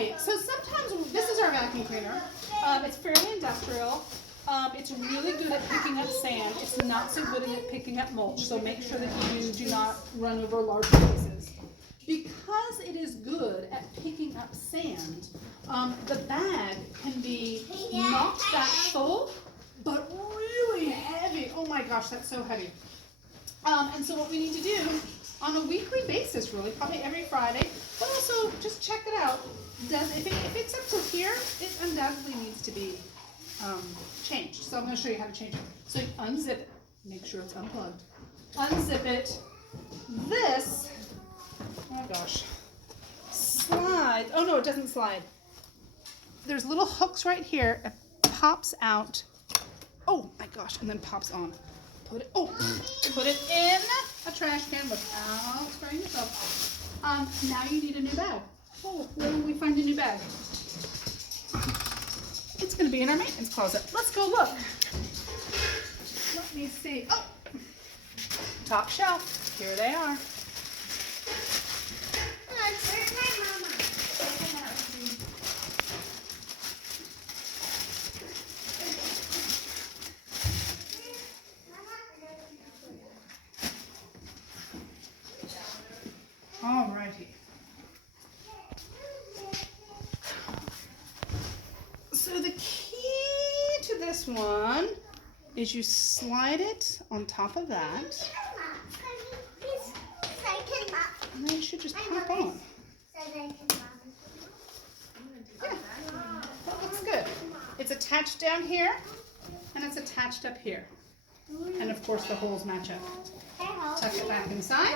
right, so sometimes, this is our vacuum cleaner. It's fairly industrial. It's really good at picking up sand. It's not so good at picking up mulch, so make sure that you do not run over large pieces. Because it is good at picking up sand, the bag can be not that full, but really heavy. Oh my gosh, that's so heavy. And so what we need to do on a weekly basis, really, probably every Friday, but also just check it out. If it's up to here, it undoubtedly needs to be changed. So I'm going to show you how to change it. So you unzip it, make sure it's unplugged. Unzip it. This, oh gosh, slide. Oh no, it doesn't slide. There's little hooks right here. It pops out. Oh my gosh, and then pops on. Put it in a trash can without spraying yourself. Now you need a new bag. Oh, where will we find a new bag? It's going to be in our maintenance closet. Let's go look. Let me see. Oh, top shelf. Here they are. Where's my mama? Alrighty. So the key to this one is you slide it on top of that, and then it should just pop on. Yeah, that looks good. It's attached down here, and it's attached up here. And of course the holes match up. Tuck it back inside.